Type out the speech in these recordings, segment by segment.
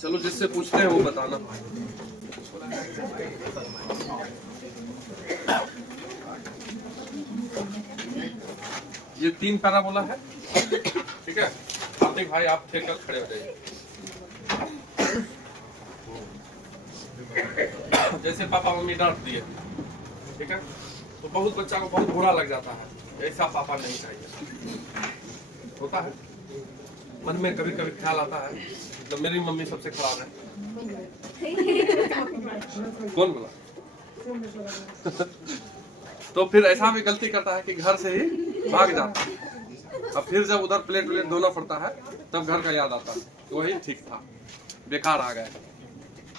चलो जिससे पूछते हैं वो बताना। ये 3 पैराबोला है, ठीक है। हार्दिक भाई आप थे कल, खड़े हो जाइए। जैसे पापा मम्मी डांट दिए, ठीक है, तो बहुत बच्चा को बहुत बुरा लग जाता है, ऐसा पापा नहीं चाहिए। होता है मन में, कभी कभी ख्याल आता है तो मेरी मम्मी सबसे खराब है। कौन बोला? तो फिर ऐसा भी गलती करता है कि घर से ही भाग जाता है। अब फिर जब उधर प्लेट धोना पड़ता है तब घर का याद आता है, वही ठीक था, बेकार आ गया।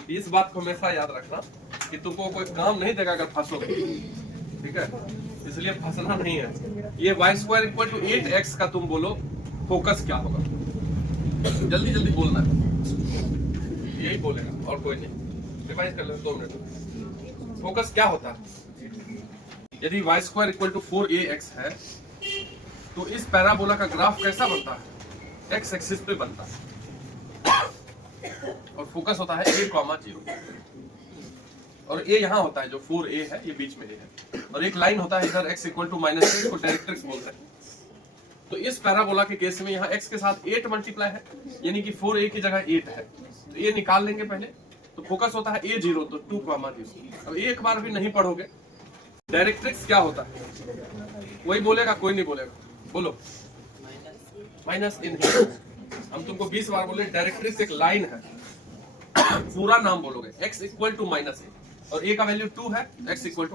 इस बात को हमेशा याद रखना कि तुमको कोई काम नहीं देगा अगर फंसोगे, ठीक है। इसलिए फंसना नहीं है। ये y² = 8x का तुम बोलो फोकस क्या होगा, जल्दी जल्दी बोलना है, यही बोलेगा और कोई नहीं। रिवाइज कर लो 2 मिनट। फोकस क्या होता है? यदि y² = 4ax है तो इस पैराबोला का ग्राफ कैसा बनता है? x एक्सिस पे बनता है और फोकस होता है a,0 और a यहाँ होता है, जो 4a है ये बीच में a है, और एक लाइन होता है इधर x = -a, इसको डायरेक्ट्रिक्स बोलते हैं। तो इस पैराबोला के केस में यहाँ x के साथ 8 मल्टीप्लाई है, यानी कि 4a की जगह 8 है, तो ये निकाल लेंगे पहले। तो फोकस होता है a0, तो 2,0। अब एक बार भी नहीं पढ़ोगे। डायरेक्ट्रिक्स क्या होता है? वही बोलेगा, कोई नहीं बोलेगा, बोलो। माइनस इन। हम तुमको 20 बार बोले डायरेक्ट्रिक्स एक लाइन है, पूरा नाम बोलोगे। x = -a और a का वैल्यू 2 है, x = -a,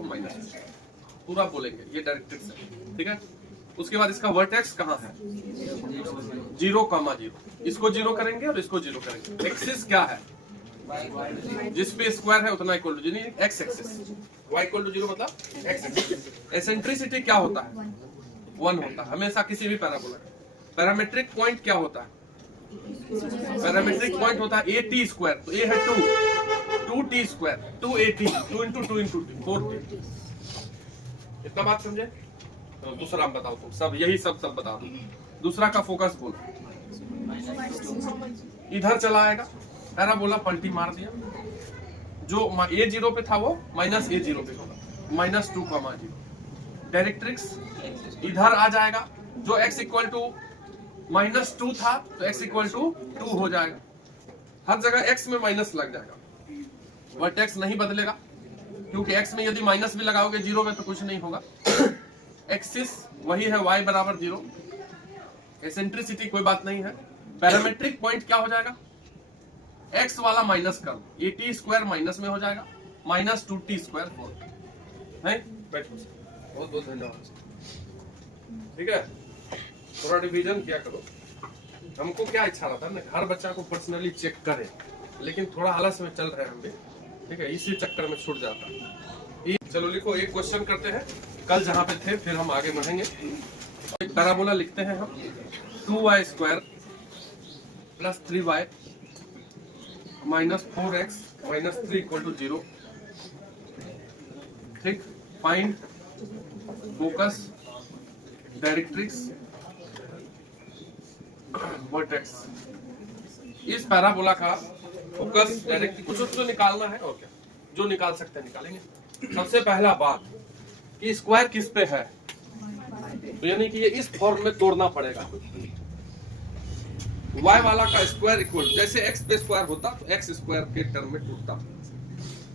पूरा बोलेंगे, ये डायरेक्ट्रिक्स है, ठीक है। उसके बाद इसका वर्टेक्स कहाँ है? 0,0। इसको 0 करेंगे और इसको 0 करेंगे। एक्सिस क्या है? जिसपे स्क्वायर है उतना इक्वल टू, यानी x एक्सिस। y = 0 मतलब x एक्सिस। एसेंट्रिसिटी क्या होता है? 1 होता है हमेशा किसी भी पैराबोला का। पैरामेट्रिक पॉइंट क्या होता है? पैरामेट्रिक पॉइंट होता है at², तो a है 2t², 2at, 2 × 2 × 4t। इतना बात समझे? तो दूसरा बताओ तुम सब, यही सब बता दो। दूसरा का फोकस बोलो। इधर चला आएगा, पैराबोला पलटी मार दिया, जो a0 पे था वो -a0 पे होगा, -2,0। डायरेक्ट्रिक्स इधर आ जाएगा, जो x = -2 था तो x = 2 हो जाएगा। हर जगह x में माइनस लग जाएगा, वर्टेक्स नहीं बदलेगा, क्योंकि x में यदि माइनस भी लगाओगे 0 में तो कुछ नहीं होगा। एक्सिस वही है, y = 0। एसेंट्रिसिटी कोई बात नहीं है। पैरामेट्रिक पॉइंट क्या हो जाएगा? x वाला माइनस कर, at² माइनस में हो जाएगा, -2t², 4 नहीं। बैठो, बहुत बहुत धन्यवाद, ठीक है। थोड़ा रिवीजन किया करो। हमको क्या इच्छा रहता है ना, हर बच्चा को पर्सनली चेक करे, लेकिन थोड़ा आलस में चल रहे हैं हम भी, ठीक है, इसी चक्कर में छूट जाता है। चलो लिखो, एक क्वेश्चन करते हैं, कल जहाँ पे थे फिर हम आगे बढ़ेंगे। एक पैराबोला लिखते हैं हम, 2y² + 3y - 4x - 3 = 0, ठीक। Find focus, directrix, vertex. इस पैराबोला का फोकस, डायरेक्ट्रिक्स, कुछ तो निकालना है, और क्या जो निकाल सकते हैं निकालेंगे। सबसे पहला बात कि स्क्वायर किस पे है, तो यानी कि ये इस फॉर्म में तोड़ना पड़ेगा। y वाला का स्क्वायर इक्वल, जैसे x पे स्क्वायर होता तो x² के टर्म में टूटता,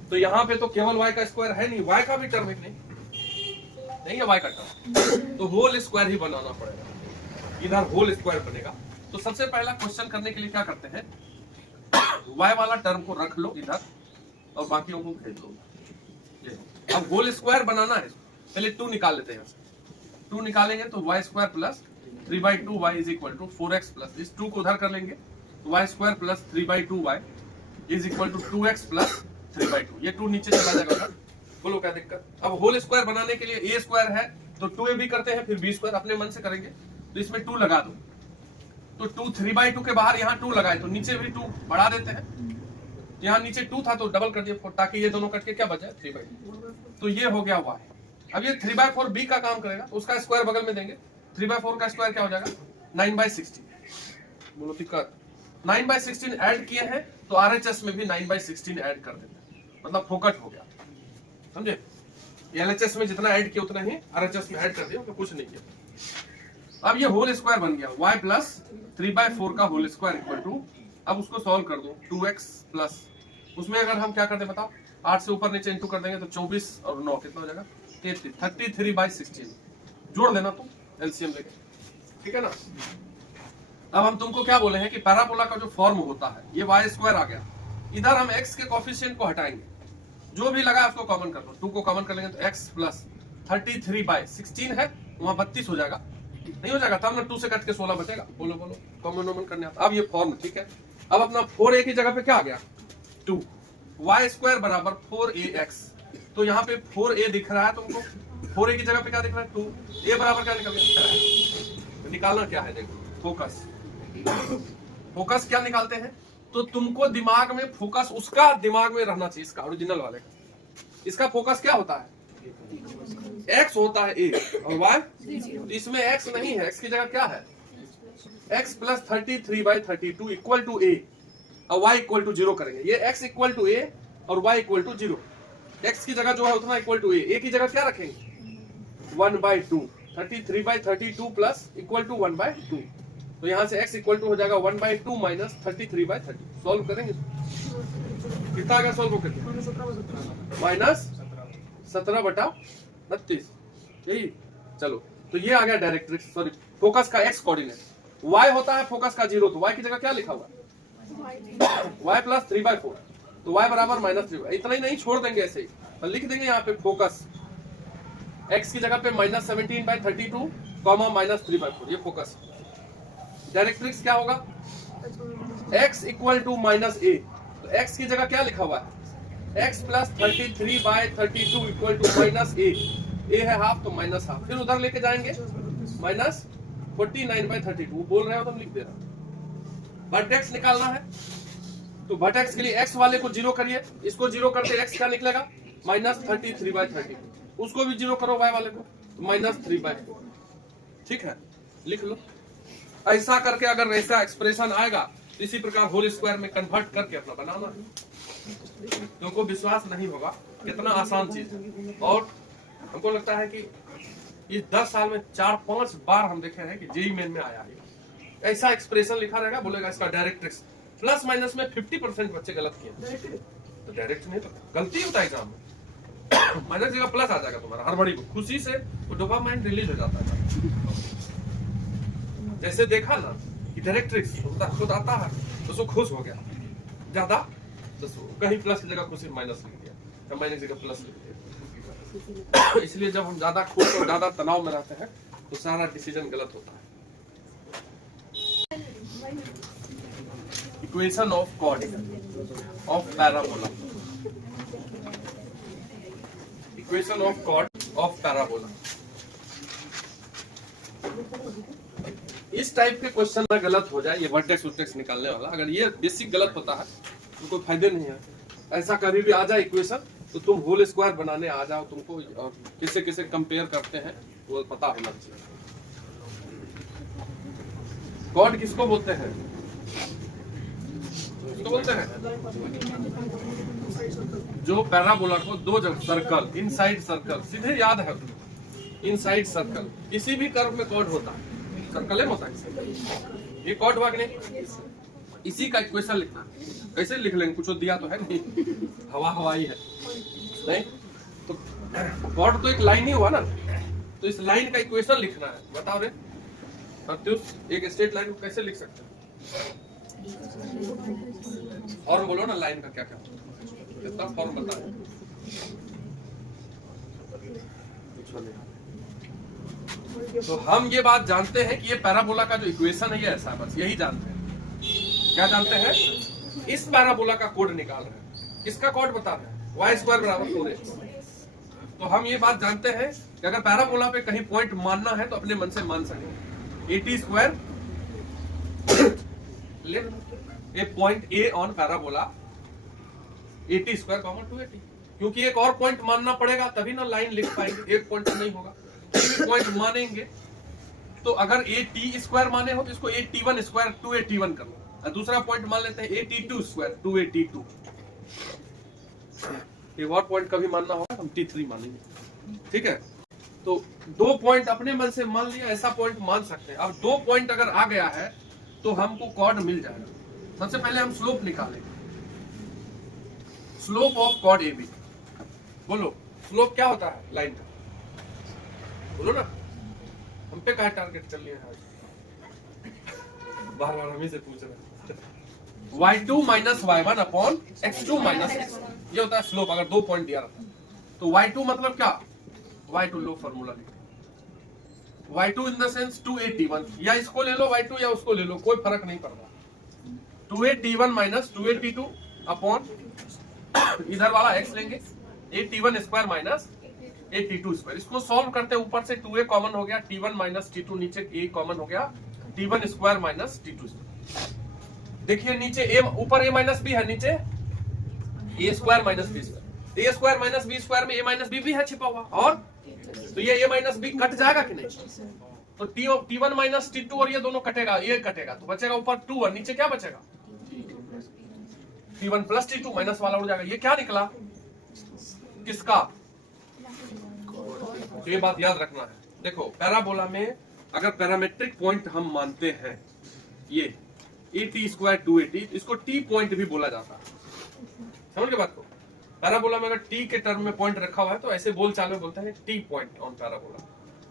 तो यहाँ पे तो केवल y का स्क्वायर है नहीं, y का भी टर्म है, नहीं है y का टर्म, तो होल स्क्वायर ही बनाना पड़ेगा। इधर होल स्क्वायर बनेगा। तो सबसे पहला क्वेश्चन करने के लिए क्या करते हैं, y वाला टर्म को रख लो इधर और बाकियों को फेंक लो। अब होल स्क्वायर बनाना है, पहले 2 निकाल लेते हैं। 2 निकालेंगे तो y² + 3/2y = 4x प्लस, इस 2 को उधर कर लेंगे, y² + 3/2y = 2x + 3/2। ये 2 नीचे चला जाएगा उधर। बोलो क्या दिक्कत? अब होल स्क्वायर बनाने के लिए a² है तो 2ab करते हैं, फिर b² अपने मन से करेंगे, तो इसमें 2 लगा दो, तो 2 3/2 के बाहर यहाँ 2 लगाए, तो नीचे भी 2 बढ़ा देते हैं। यहाँ नीचे 2 था तो डबल कर दिया 4, ताकि ये दोनों कट के क्या बचा? 3/2। तो ये हो गया y। अब ये 3/4 b का काम करेगा, तो उसका स्क्वायर बगल में देंगे। 3/4 का स्क्वायर क्या हो जाएगा? 9/16। बोलो दिक्कत? 9/16 ऐड किए हैं तो RHS में भी 9/16 ऐड कर देते हैं, मतलब फोकट हो गया, समझे? LHS में जितना ऐड किया उतना ही RHS में ऐड कर दिया, तो कुछ नहीं किया। अब ये होल स्क्वायर बन गया y प्लस 3/4 का होल स्क्वायर इक्वल टू, अब उसको सॉल्व कर दो, 2x प्लस, उसमें अगर हम क्या करते हैं बताओ, 8 से ऊपर नीचे इंटू कर देंगे तो 24 और 9 कितना हो जाएगा, 33/16। जोड़ देना तुम एलसीएम लेके, ठीक है ना। अब हम तुमको क्या बोले हैं कि पैराबोला का जो फॉर्म होता है, ये y स्क्वायर आ गया, इधर हम x के कोफिशिएंट को हटाएंगे, जो भी लगा उसको कॉमन कर दो, 2 को कॉमन कर लेंगे तो x प्लस 33/16 है, वहां 32 हो जाएगा, नहीं हो जाएगा, तब ना 2 से कट के 16 बचेगा। बोलो बोलो, कॉमन करने आता। अब ये फॉर्म ठीक है। अब अपना 4a की जगह पे क्या आ गया, 2, y स्क्वायर बराबर 4ax, तो यहाँ पे 4a दिख रहा है तुमको, 4a की जगह पे क्या दिख रहा है, 2, a बराबर क्या निकल गया, निकालना क्या है, देखो फोकस, फोकस क्या निकालते हैं, तो तुमको दिमाग में फोकस उसका दिमाग में रहना चाहिए, इसका ओरिजिनल वाले का, इसका फोकस क्या होता है, x होता है a और y, तो इसमें x नहीं है, x की जगह क्या है, x plus 33/32 equal to a और y इक्वल टू 0 करेंगे, ये x इक्वल टू a और y इक्वल टू 0, x की जगह जो है उतना इक्वल टू a की जगह क्या रखेंगे 1/2, 33/32 प्लस इक्वल टू 1/2, तो यहाँ से x इक्वल टू हो जाएगा 1/2 माइनस 33/30, सॉल्व करेंगे कितना आ गया, सॉल्व करके माइनस 17/32, यही। चलो तो ये आ गया डायरेक्ट्रिक्स, सॉरी फोकस का x कोऑर्डिनेट, y होता है फोकस का 0, तो y की जगह क्या लिखा हुआ है, y प्लस 3/4, तो y बराबर -3, इतना ही नहीं छोड़ देंगे ऐसे ही, तो लिख देंगे यहाँ पे फोकस x की जगह पे -17/32 कॉमा -3/4, ये फोकस। डायरेक्ट्रिक्स क्या होगा, x इक्वल टू -a, तो x की जगह क्या लिखा हुआ है, x plus 33/32 equal to -a है हाफ, तो -हाफ, फिर उधर लेके जाएंगे -49/32, बोल रहे हो तो हम लिख दे रहा हूं। वर्टेक्स निकालना है, तो वर्टेक्स के लिए x वाले को 0 करिए, इसको 0 करते x क्या निकलेगा -33/32, उसको भी 0 करो y वाले को, -3/4, ठीक है, लिख लो। ऐसा करके अगर ऐसा एक्सप्रेशन आएगा तो इसी प्रकार होल स्क्वायर में कन्वर्ट करके अपना बनाना है, तुमको विश्वास नहीं होगा कितना आसान चीज है। और हमको लगता है कि ये 10 साल में 4-5 बार हम देखे हैं कि जेईई मेन में आया है, ऐसा एक्सप्रेशन लिखा रहेगा, बोलेगा इसका डायरेक्ट्रिक्स, प्लस माइनस में 50% बच्चे गलत किए, तो डायरेक्ट नहीं तो गलती होता है एग्जाम में, माइनस जगह प्लस आ जाएगा तुम्हारा, हड़बड़ी को खुशी से वो डोपामाइन रिलीज हो जाता है। जैसे देखा ना कि डायरेक्ट्रिक्स खुद आता है तो उसको खुश हो गया ज्यादा, तो कहीं प्लस की जगह खुशी माइनस लिख दिया, या माइनस की जगह प्लस लिख दिया। इसलिए जब हम ज्यादा खुश और ज्यादा तनाव में रहते हैं तो सारा डिसीजन गलत होता है। Equation of chord of parabola, equation of chord of parabola, इस टाइप के क्वेश्चन में गलत हो जाए, ये वर्टेक्स वर्टेक्स निकालने वाला, अगर ये बेसिक गलत होता है तो कोई फायदे नहीं है। ऐसा कभी भी आ जाए इक्वेशन तो तुम होल स्क्वायर बनाने आ जाओ, तुमको और किसे किसे कंपेयर करते हैं वो पता होना चाहिए। कॉर्ड किसको बोलते हैं, किसको बोलते हैं, जो पैराबोला को दो जगह सर्कल, इनसाइड सर्कल, सीधे याद है इनसाइड सर्कल, किसी भी कर्व में कॉर्ड होता है, सर्कल होता है, ये कॉर्ड हुआ कि नहीं, इसी का इक्वेशन लिखना, कैसे लिख लेंगे, कुछ दिया तो है नहीं, हवा हवाई है नहीं, तो कॉर्ड तो एक लाइन ही हुआ ना, तो इस लाइन का इक्वेशन लिखना है, बताओ रे प्रत्युष, एक स्ट्रेट लाइन को कैसे लिख सकते हैं, और बोलो ना लाइन का क्या क्या, कितना फॉर्म बताए, तो हम ये बात जानते हैं कि ये पैराबोला का जो इक्वेशन है ये ऐसा, बस यही जानते हैं। क्या जानते हैं, इस पैराबोला का कोड निकाल रहे हैं, किसका कोड बता रहे हैं, y स्क्वायर बराबर 4x। तो हम ये बात जानते हैं कि अगर पैराबोला पे कहीं पॉइंट मानना है तो अपने मन से मान सकेंगे, 80 square A point A on parabola 80 square common 280, क्योंकि एक और पॉइंट मानना पड़ेगा तभी ना लाइन लिख पाएंगे, एक पॉइंट नहीं होगा, पॉइंट मानेंगे। तो अगर ए टी स्क्वायर माने हो तो इसको 81 स्क्वायर 281 कर लो, और दूसरा पॉइंट मान लेते हैं AT2 स्क्वायर 2AT2। एक और पॉइंट कभी मानना होगा हम T3 मानेंगे, ठीक है। तो दो पॉइंट अपने मन से मान लिया, ऐसा पॉइंट मान सकते हैं। अब दो पॉइंट अगर आ गया है तो हमको कॉर्ड मिल जाएगा। सबसे पहले हम स्लोप निकालेंगे, स्लोप ऑफ कॉर्ड AB। बोलो स्लोप क्या होता है लाइन का, बोलो ना, हम पे कहा टारगेट कर लिया है, बार बार हम ही से पूछ रहे हैं। y2 minus y1 upon x2 minus x1, ये होता है स्लोप अगर दो पॉइंट दिया रहता है। तो y2 मतलब क्या, y2 लो फॉर्मूला लिखो, y2 in the sense 2AT1, या इसको ले लो y2 या उसको ले लो, कोई फर्क नहीं पड़ रहा। 2AT1 माइनस 2AT2 अपॉन इधर वाला x लेंगे AT1 square minus AT2 square. इसको सॉल्व करते हैं, ऊपर से 2A कॉमन हो गया, T1 माइनस T2, नीचे A कॉमन हो गया, T1 square minus T2 square. देखिए नीचे A, ऊपर A माइनस B है, नीचे A square minus B square. A square minus B square में A माइनस B भी है छिपा हुआ, और तो ये A माइनस B कट जाएगा कि नहीं, तो T1 माइनस T2 और ये दोनों कटेगा, ये कटेगा तो बचेगा ऊपर 2 और नीचे क्या बचेगा T1 प्लस T2, माइनस वाला उड़ जाएगा। ये क्या निकला किसका, ये बात याद रखना है। देखो पैराबोला में अगर पैरामेट्रिक पॉइंट हम मानते हैं, ये AT स्क्वायर 2AT, इसको T पॉइंट भी बोला जाता है, समझ गए बात को। पैराबोला में अगर T के टर्म में पॉइंट रखा हुआ है तो ऐसे बोल चाल में बोलते हैं T point on parabola,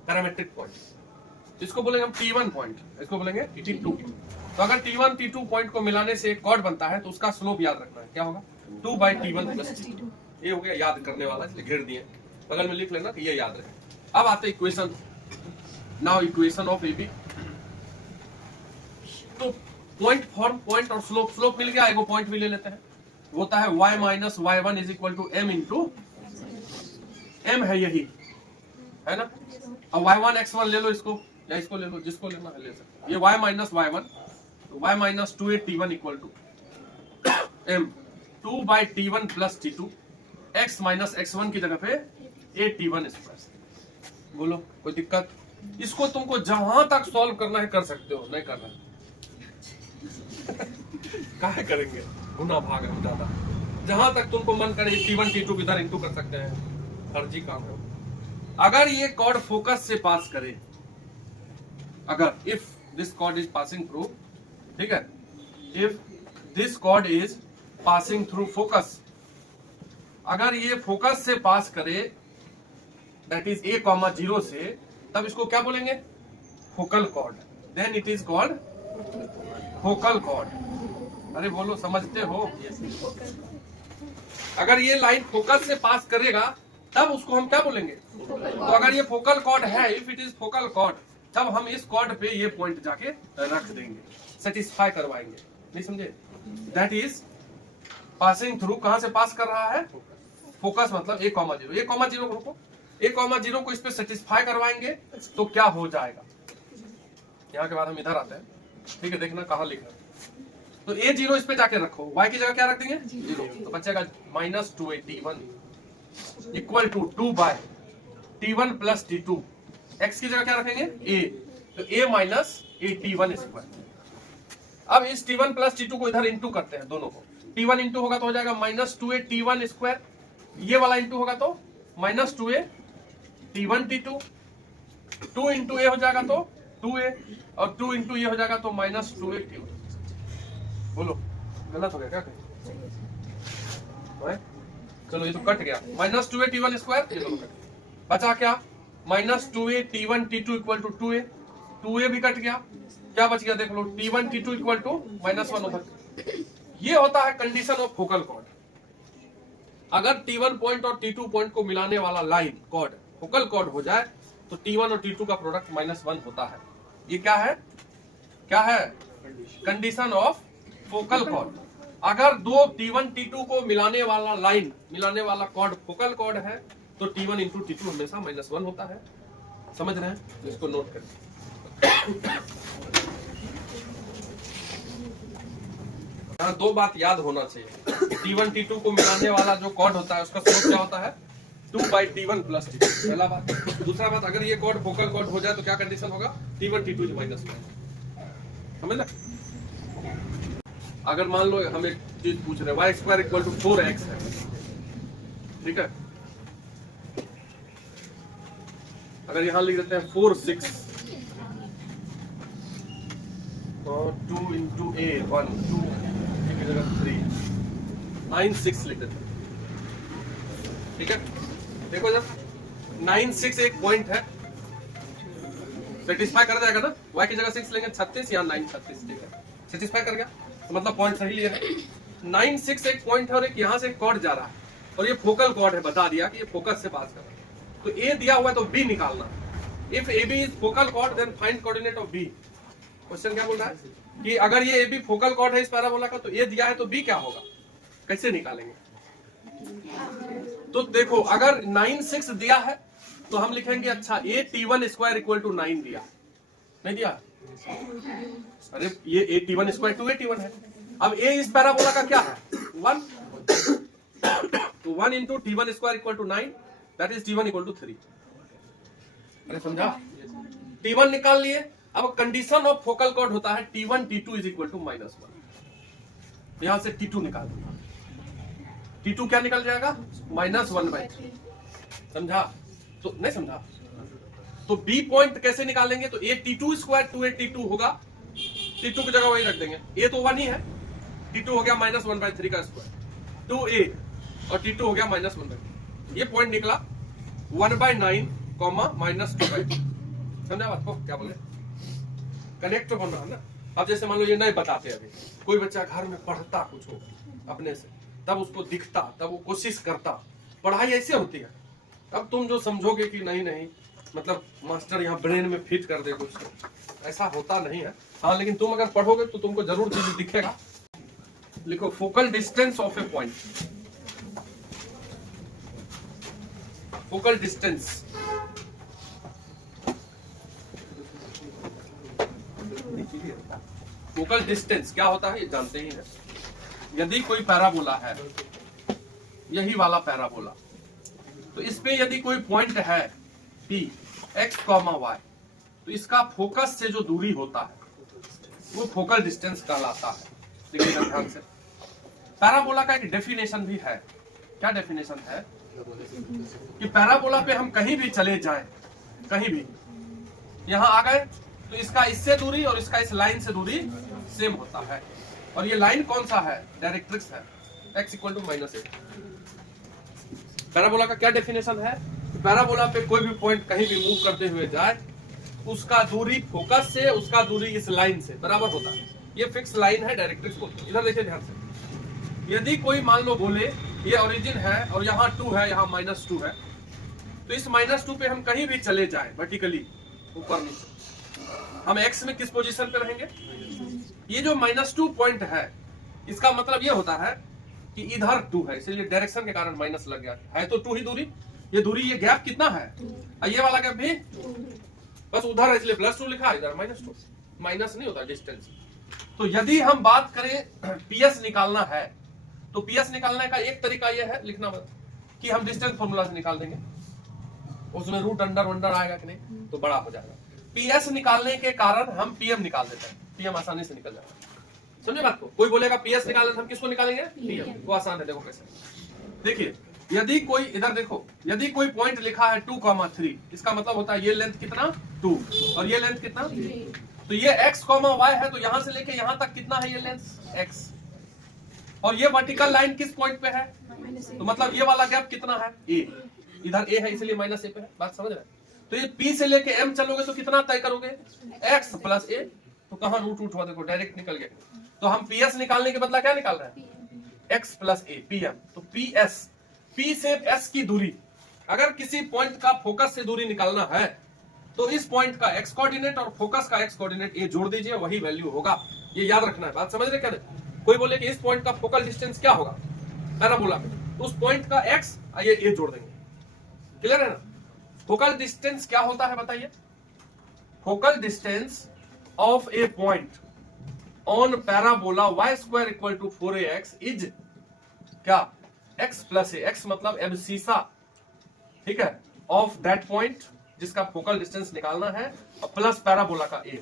parametric point. इसको बोलेंगे हम T1 पॉइंट, इसको बोलेंगे T2। तो अगर T1 T2 पॉइंट को मिलाने से एक कॉर्ड बनता है तो उसका स्लोप याद रखना है, क्या होगा 2/T1 प्लस T2। ये हो गया याद करने वाला, इसलिए घेर दिए, बगल में लिख लेना कि ये याद रहे। अब आते equation, now equation of AB। तो पॉइंट फॉर्म, पॉइंट और स्लोप, स्लोप मिल गया, एगो पॉइंट भी ले लेते हैं, वो होता है y minus y1 is equal to m into m, है यही है ना। अब y1 x1 ले लो, इसको या इसको ले लो, जिसको लेना है ले सकते। ये y माइनस y1, तो y minus 2AT1 equal to m 2/T1 plus T2, x minus x1 की जगह पे AT1 स्क्वायर। बोलो कोई दिक्कत, इसको तुमको जहां तक सॉल्व करना है कर सकते हो, नहीं करना है काहे करेंगे, गुना भाग है ज्यादा। जहां तक तुमको मन करे T1 T2 इधर इंटू कर सकते हैं, फर्जी काम है। अगर ये कॉर्ड फोकस से पास करे, अगर if this cord is passing through, ठीक है, if this cord is passing through focus, अगर ये फोकस से पास करे दैट इज A,0 से, तब इसको क्या बोलेंगे focal chord, then it is called focal chord. अरे बोलो समझते हो, अगर ये लाइन फोकस से पास करेगा तब उसको हम क्या बोलेंगे, तो अगर ये फोकल कॉर्ड है, if it is focal cord, तब हम इस कॉर्ड पे ये पॉइंट जाके रख देंगे, सेटिस्फाई करवाएंगे, नहीं समझे। दैट इज पासिंग थ्रू, कहां से पास कर रहा है, फोकस मतलब A,0, A,0 रुको, A,0 को इस पे सेटिस्फाई करवाएंगे तो क्या हो जाएगा। यहाँ के बाद हम इधर आते हैं, ठीक है, देखना कहाँ लिखा है। तो A0 इस पे जाके रखो, y की जगह क्या रख देंगे 0, तो बचेगा minus 2AT1 equal to 2/T1 plus T2, x की जगह क्या रखेंगे A, तो A माइनस AT1 स्क्वायर। अब इस T1 प्लस T2 को इधर इंटू करते हैं, दोनों को T1 इंटू होगा तो हो जाएगा माइनस 2AT1 स्क्वायर, ये वाला इंटू होगा तो minus 2AT1 T2, 2 into A हो जाएगा तो 2A, और 2 इंटू ये हो जाएगा तो माइनस 2AT1। बोलो गलत हो गया क्या कहीं, चलो ये तो कट गया, माइनस 2AT1 स्क्वायर, ये दोनों कट, बचा क्या minus 2AT1 T2 equal to 2A, 2A भी कट गया, क्या बच गया देख लो T1 T2 इक्वल टू -1 उधर। ये होता है कंडीशन ऑफ फोकल कॉर्ड। अगर T1 पॉइंट और T2 पॉइंट को मिलाने वाला लाइन कॉर्ड फोकल कॉर्ड हो जाए तो T1 और T2 का प्रोडक्ट -1 होता है। ये क्या है, क्या है कंडीशन ऑफ फोकल कॉर्ड। अगर दो T1 T2 को मिलाने वाला लाइन, मिलाने वाला कॉर्ड फोकल कॉर्ड है तो T1 इंटू T2 हमेशा -1 होता है, समझ रहे हैं, तो इसको नोट करें। दो बात याद होना चाहिए, T1 T2 को मिलाने वाला जो कॉर्ड होता है उसका स्लोप क्या होता है 2/T1 प्लस T2, पहला बात। दूसरा बात, अगर ये कॉर्ड फोकल कॉर्ड हो जाए तो क्या कंडीशन होगा T1 T2 -1, समझ लो। अगर मान लो हम एक चीज पूछ रहे हैं Y square equal to 4x है, ठीक है, अगर यहां लिख देते हैं 4 6 और 2 इंटू ए 1 2 की जगह 3 9 6 लिख देते हैं, ठीक है। देखो जब 9 6 एक पॉइंट है, सेटिस्फाई कर जाएगा ना, y की जगह 6 लेंगे 36 या 9 36, ठीक है, सेटिस्फाई कर गया तो मतलब पॉइंट सही लिया है। 9 6 एक पॉइंट है और एक यहाँ से कॉर्ड जा रहा है और ये फोकल कॉर्ड है, बता दिया कि ये फोकस से पास कर रहा है। तो ए दिया हुआ है तो बी निकालना। If A B is focal chord then find coordinate of B. Question क्या बोल रहा है कि अगर ये ए बी फोकल कॉर्ड है इस पैराबोला का तो ए दिया है तो बी क्या होगा, कैसे निकालेंगे। तो देखो अगर 9 6 दिया है तो हम लिखेंगे अच्छा ए T1 स्क्वायर इक्वल टू 9 दिया, नहीं दिया, अरे ये ए T1 स्क्वायर टू T1 है। अब ए इस पैराबोला का क्या है 1, तो 1 into T1 square equal to 9 that is T1 equal to 3। अरे समझा, T1 निकाल लिए। अब कंडीशन ऑफ फोकल कॉर्ड होता है T1 T2 is equal to -1। यहां से T2 निकाल दूंगा, T2 क्या निकल जाएगा -1/3। समझा, तो नहीं समझा तो बी पॉइंट कैसे निकालेंगे, तो ए T2 स्क्वायर 2a T2 होगा, T2 की जगह वही रख देंगे, ए तो 1 ही है, T2 हो गया -1/3 का स्क्वायर 2a और T2 हो गया -1/3। ये पॉइंट निकला 1/9 -2/3। समझा बात को, क्या बोले, कनेक्ट होना है ना। अब जैसे मान लो ये नहीं बताते, अभी कोई बच्चा घर में पढ़ता कुछ हो अपने से, तब उसको दिखता, तब वो कोशिश करता, पढ़ाई ऐसे होती है। अब तुम जो समझोगे कि नहीं नहीं मतलब मास्टर यहाँ ब्रेन में फिट कर दे कुछ, ऐसा होता नहीं है। हाँ लेकिन तुम अगर पढ़ोगे तो तुमको जरूर चीज दिखेगा। लिखो focal distance of A point, focal distance focal distance क्या होता है ये जानते ही हैं। यदि कोई पैराबोला है, यही वाला पैराबोला, तो इस पे यदि कोई पॉइंट है P x, y, तो इसका फोकस से जो दूरी होता है वो फोकल डिस्टेंस कहलाता है। देखिएगा ध्यान से, पैराबोला का एक डेफिनेशन भी है। क्या डेफिनेशन है कि पैराबोला पे हम कहीं भी चले जाएं, कहीं भी यहां आ गए तो इसका इससे दूरी और इसका इस लाइन से दूरी सेम होता है। और ये लाइन कौन सा है, डायरेक्ट्रिक्स है, x इक्वल टू -8। पैराबोला का क्या डेफिनेशन है, पैराबोला पे कोई भी पॉइंट कहीं भी मूव करते हुए जाए, उसका दूरी फोकस से उसका दूरी इस लाइन से बराबर होता है। ये फिक्स लाइन है, डायरेक्ट्रिक्स बोलते हैं। इधर देखिए ध्यान से, यदि कोई मान लो बोले ये ओरिजिन है और यहाँ 2 है, यहाँ -2 है, तो इस -2 पे हम कहीं भी चले जाए वर्टिकली ऊपर नीचे, हम x में किस पोजीशन पे रहेंगे, ये जो -2 पॉइंट है इसका मतलब ये होता है कि इधर 2 है, इसलिए डायरेक्शन के कारण माइनस लग गया है, तो 2 ही दूरी, ये दूरी, ये गैप कितना है, ये वाला गैप भी बस उधर है इसलिए +2 लिखा, इधर -2, माइनस नहीं होता डिस्टेंस। तो यदि हम बात करें PS निकालना है, तो PS निकालने का एक तरीका यह है लिखना कि हम डिस्टेंस फॉर्मूला से निकाल देंगे, उसमें रूट अंडर वंडर आएगा कि नहीं तो बड़ा हो जाएगा। PS निकालने के कारण हम PM निकाल देते हैं, PM आसानी से निकल जाएगा। समझे बात को, कोई बोलेगा PS निकालने हम किसको निकालेंगे, PM, वो आसान है। देखो कैसे, देखिए यदि कोई, इधर देखो, यदि कोई पॉइंट लिखा है 2,3, इसका मतलब होता है ये लेंथ कितना 2 और ये लेंथ कितना 3, तो ये x, y है, तो यहां से लेके यहां तक कितना है ये लेंथ x, और ये वर्टिकल लाइन किस पॉइंट पे है, तो मतलब ये वाला गैप कितना है a, इधर a है इसलिए -a पे है। बात समझ रहे हैं। तो ये P से लेके M चलोगे तो कितना तय करोगे, x + a, तो कहां रूट हुआ, देखो डायरेक्ट निकल गया। तो हम PS निकालने के बदला क्या निकाल रहे हैं, x + a PM, तो PS, P से S की दूरी, अगर किसी पॉइंट का फोकस से दूरी निकालना है तो इस पॉइंट का x कोऑर्डिनेट और फोकस का x कोऑर्डिनेट ये जोड़ दीजिए, वही वैल्यू होगा। ये याद रखना है, बात समझ रहे क्या नहीं। कोई बोले कि इस पॉइंट का फोकल डिस्टेंस क्या होगा पैराबोला में, तो उस पॉइंट का x ये जोड़ देंगे। क्लियर है ना। फोकल डिस्टेंस क्या होता है बताइए, focal distance of A point on parabola y² = 4ax is क्या, x + a, x मतलब एब्सिसा, ठीक है, ऑफ दैट पॉइंट जिसका फोकल डिस्टेंस निकालना है, और प्लस पैराबोला का a।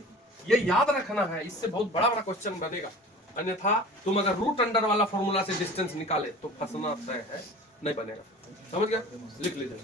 ये याद रखना है, इससे बहुत बड़ा क्वेश्चन बनेगा। अन्यथा तुम अगर रूट अंडर वाला फॉर्मूला से डिस्टेंस निकाले तो फंसना तय है, नहीं बनेगा। समझ गए? लिख लीजिए।